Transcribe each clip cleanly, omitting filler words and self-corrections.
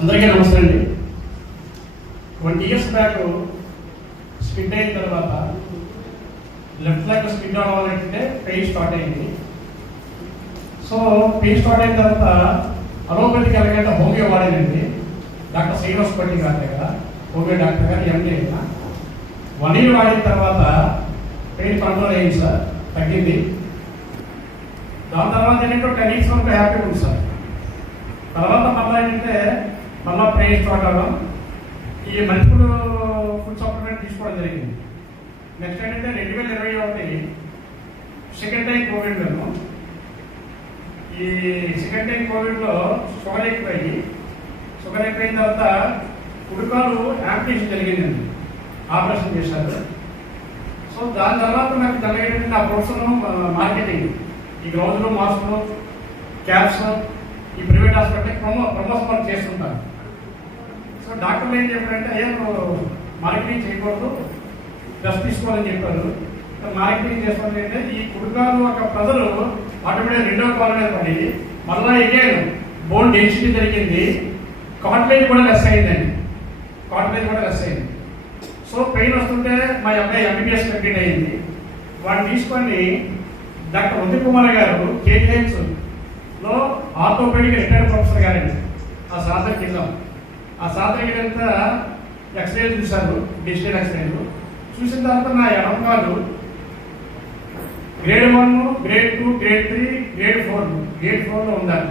అందరికీ నమస్తే అండి. 20 years బ్యాక్ స్కిడ్ అయిన తర్వాత లెఫ్ట్ లెగ్ స్కిడ్ అవడం అంటే పెయిన్ స్టార్ట్ అయింది. సో పెయిన్ స్టార్ట్ అయిన తర్వాత అలోపతికి వెళ్ళకంటే హోమియో వాడేదండి. డాక్టర్ శ్రీనివాస్ పట్టి గారి దగ్గర హోమియో డాక్టర్ గారు ఎండి అయిన 1 year వాడిన తర్వాత పెయిన్ కంట్రోల్ అయింది సార్, తగ్గింది. దాని తర్వాత ఏంటంటే 10 years వరకు హ్యాపీగా ఉంది సార్. తర్వాత మళ్ళీ ఏంటంటే మళ్ళీ పెయిన్ స్టార్ట్ అవ్వడం, ఈ మల్టిపుల్ ఫుడ్ సప్లిమెంట్ తీసుకోవడం జరిగింది. నెక్స్ట్ ఏంటంటే 2021 సెకండ్ టైం కోవిడ్లో, ఈ సెకండ్ టైం కోవిడ్లో షుగర్ ఎక్కువైన తర్వాత కుడికాలు యాంపిటేషన్ జరిగిందండి, ఆపరేషన్ చేశారు. సో దాని తర్వాత నాకు తెలియదు నా ప్రొఫెషన్ మార్కెటింగ్, ఈ గ్లౌజులు, మాస్కులు, క్యాప్స్ ఈ ప్రైవేట్ హాస్పిటల్కి ప్రమోషన్ చేస్తుంటాను. సో డాక్టర్లు ఏం చెప్పారంటే అయ్యా నువ్వు మార్కెటింగ్ చేయకూడదు, రెస్ట్ తీసుకోవాలని చెప్పారు. మార్కెటింగ్ చేసుకోవాలి అంటే ఈ కుడికాలు ఒక ప్రజలు ఆటోమేటిక్ రెండో కాలు మీద పడి మళ్ళీ ఎగైన్ బోన్ డెన్సిటీ జరిగింది, కార్టిలేజ్ కూడా లెస్ అయిందండి, సో పెయిన్ వస్తుంటే మా అబ్బాయి ఎంబీబీఎస్ కంప్లీట్ అయింది. వాడిని తీసుకొని డాక్టర్ ఉదయ్ కుమార్ గారు కేజీఎంస్ లో ఆర్థోపెడిక్ రిటైర్డ్ ప్రొఫెసర్ గారండి, ఆ శాస్త్రకి వెళ్ళాం. ఆ శాస్త్రకి వెళ్తే ఎక్స్రేలు చూశారు, డిజిటల్ ఎక్స్రేలు చూసిన తర్వాత నా ఎడమకాలు గ్రేడ్ 1, గ్రేడ్ 2, గ్రేడ్ 3, గ్రేడ్ 4లో ఉండాలి.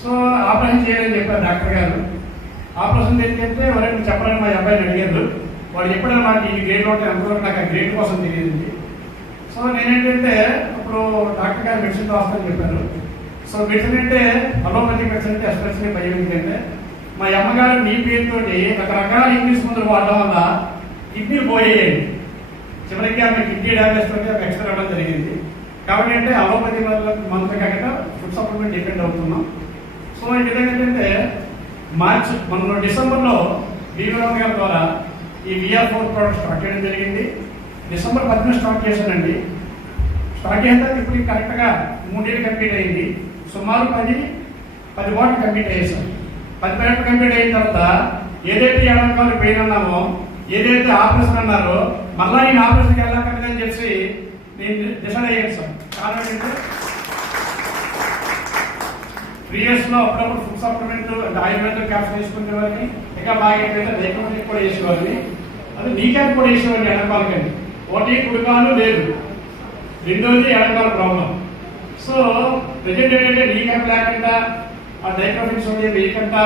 సో ఆపరేషన్ చేయాలని చెప్పారు డాక్టర్ గారు. ఆపరేషన్ చేస్తే ఎవరైనా చెప్పాలని మా అబ్బాయిని అడిగారు. వాడు చెప్పడం నాకు ఈ గ్రేడ్లో ఉంటే అంతవరకు నాకు ఆ గ్రేడ్ కోసం తెలియదు. సో నేనేంటంటే అప్పుడు డాక్టర్ గారు మెడిసిన్ రాస్తానని చెప్పారు. సో మెడిసిన్ అంటే అలోపతిక్ మెడిసిన్ అంటే ఎస్పెషల్లీ భయం ఏంటంటే మా అమ్మగారు నీ పేరుతో రకరకాల ఇంగ్లీష్ మందులు వాడడం వల్ల కిడ్నీ పోయేయండి. చివరికి ఆమె కిడ్నీ డ్యామేజ్ తోటి ఆమె ఎక్స్పైర్ అవ్వడం జరిగింది. కాబట్టి అంటే అలోపతి మందులు కాకుండా ఫుడ్ సప్లిమెంట్ డిపెండ్ అవుతున్నాం. సో ఈ విధంగా ఏంటంటే మన డిసెంబర్లో బీవీరావు గారి ద్వారా ఈ VR4 ప్రోడక్ట్ స్టార్ట్ చేయడం జరిగింది. డిసెంబర్ 10న స్టార్ట్ చేశానండి. స్టార్ట్ చేసిన తర్వాత ఇప్పుడు కరెక్ట్గా 3 years కంప్లీట్ అయింది. సుమారు 10 వాటికి కంప్లీట్ అయ్యేసాం. 10 వాటికి కంప్లీట్ అయిన తర్వాత ఏదైతే ఎడమకాలు పెయిన్ అన్నామో, ఏదైతే ఆపరేషన్ అన్నారో మళ్ళా నేను ఆపరేషన్కి వెళ్ళక్కర్లేదని చెప్పి నేను డిసైడ్ అయ్యాను సార్. కారణం ఏంటంటే ప్రీవియస్లో అప్పుడప్పుడు ఫుడ్ సప్లిమెంట్ అంటే ఆయుర్వేద క్యాప్స్ తీసుకునేవాడిని, ఇంకా బాగా ఏంటంటే డైక్రోటిక్ కూడా వేసేవాడిని, అది నీ క్యాప్ కూడా వేసేవాడిని ఎడమకాలకండి. ఒకటి కుడికాలు లేదు, రెండోది ఎడమకాల ప్రాబ్లం. సో ప్రజెంట్ ఏంటంటే నీ క్యాప్ లేకుండా ఆ డైక్రోటిక్ సోడియం వేయకుండా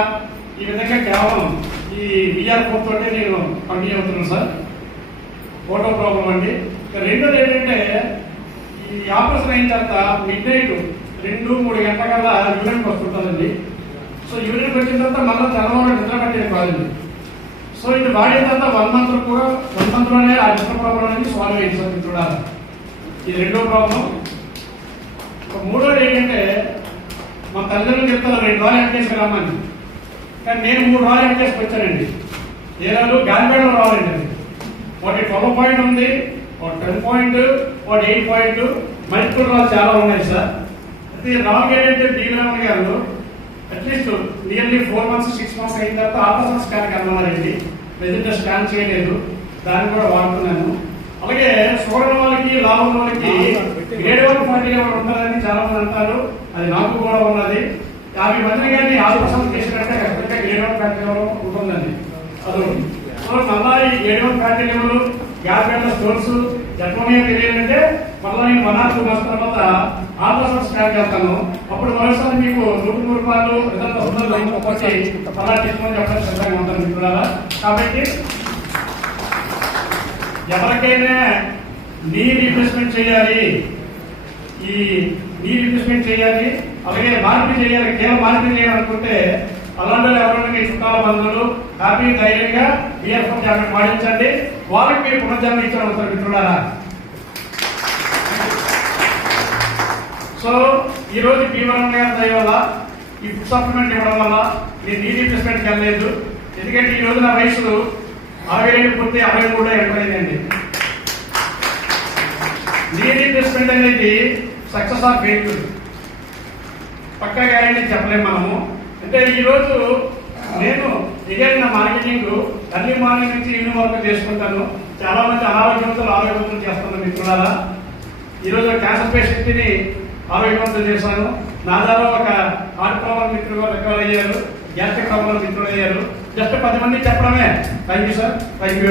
ఈ విధంగా కేవలం ఈ VR4 తోటే నేను కంటిన్యూ అవుతున్నాను సార్. ఫోటో ప్రాబ్లం అండి. రెండోది ఏంటంటే ఈ ఆపరేషన్ అయిన తర్వాత మిడ్నైట్ 2-3 గంటల కల్లా యూరిన్కి వస్తుంటుందండి. సో యూరిన్కి వచ్చిన తర్వాత మళ్ళీ తెల్లవారు నిద్ర పట్టేది కాదండి. సో ఇది వాడిన తర్వాత 1 monthలోనే ఆ నిద్ర ప్రాబ్లం అనేది సాల్వ్ అయింది సార్. చూడాలి, ఇది రెండో ప్రాబ్లం. మూడోది ఏంటంటే మా తల్లిదండ్రులు చెప్తారు 2 రాళ్ళు ఎంకేసి రామని, కానీ నేను 3 రాళ్ళు ఎంకేసి వచ్చానండి. ఏ రాళ్ళు? గాలిపేటలో రావాలండి. అది ఒకటి 12 పాయింట్ ఉంది, ఒక 10 పాయింట్, ఒక 8 పాయింట్, మల్టిపుల్ రాళ్ళు చాలా ఉన్నాయి సార్. అయితే రాళ్ళు ఏంటంటే బీవీరావు గారు అట్లీస్ట్ నియర్లీ 4 months 6 months అయిన తర్వాత ఆల్ట్రాసౌండ్ స్కాన్ కనుగొన్నారండి. ప్రెజెంట్ స్కాన్ చేయలేదు, దాన్ని కూడా వాడుతున్నాను. అలాగే షుగర్ ఉన్న వాళ్ళకి, లావు ఉన్న వాళ్ళకి గ్రేడ్ 1 40 ఉంటుందని చాలా మంది అంటారు. అది నాకు కూడా ఉన్నది. 50 మందిని కానీ ఆల్ట్రాసౌండ్ చేసినట్టే ఖచ్చితంగా గ్రేడ్ 1 40 ఉంటుందండి. అది సో మళ్ళా ఈ గ్రేడ్ 1 40 గ్యాస్ స్టోర్స్ ఎట్లనే తెలియాలంటే మళ్ళీ నేను 1 or 2 months తర్వాత ఆల్ట్రాసౌండ్ స్కాన్ చేస్తాను. అప్పుడు మరోసారి మీకు రూపాయలు రిజల్ట్ వస్తుందో ఒకటి అలా తీసుకొని చెప్పడం సిద్ధంగా ఉంటాను మిత్రులారా. కాబట్టి ఎవరికైనా నీ రీప్లేస్మెంట్ చేయాలి, ఈ నీ రీప్లేస్మెంట్ చేయాలి, అలాగే మార్పిడి చేయాలి, కేవలం మార్పిడి చేయాలనుకుంటే అలాంటి ఎవరైనా మీ చుట్టాల బంధువులు హ్యాపీ ధైర్యంగా VR4 ట్యాబ్లెట్ వాడించండి. వాళ్ళకి మీరు పునర్జన్మ ఇచ్చిన అవుతారు మిత్రులారా. సో ఈ రోజు బీవీరావు గారి దయ వల్ల ఈ ఫుడ్ సప్లిమెంట్ ఇవ్వడం వల్ల నేను నీ రీప్లేస్మెంట్కి వెళ్ళలేదు. ఎందుకంటే ఈ రోజు నా వయసు 62 పూర్తి 63 ఎంటర్ అయిందండి. నీ రీప్లేస్మెంట్ అనేది సక్సెస్ ఆర్ ఫెయిల్యూర్. పక్కా గ్యారెంటీ చెప్పలేము మనము. అంటే ఈ రోజు నేను నిజంగా మార్కెటింగ్ ఎర్లీ మార్నింగ్ నుంచి ఈవినింగ్ వరకు చేసుకుంటాను. చాలా మంది అనారోగ్యవంతులు ఆరోగ్యవంతులు చేస్తాను మిత్రులారా. ఈరోజు క్యాన్సర్ పేషెంట్ ని ఆరోగ్యవంతులు చేశాను. నా ద్వారా ఒక హార్ట్ ప్రాబ్లం మిత్రులు రికవర్ అయ్యారు, గ్యాస్ట్రిక్ ప్రాబ్లం మిత్రులు అయ్యారు. జస్ట్ 10 మంది చెప్పడమే. Thank you sir, thank you.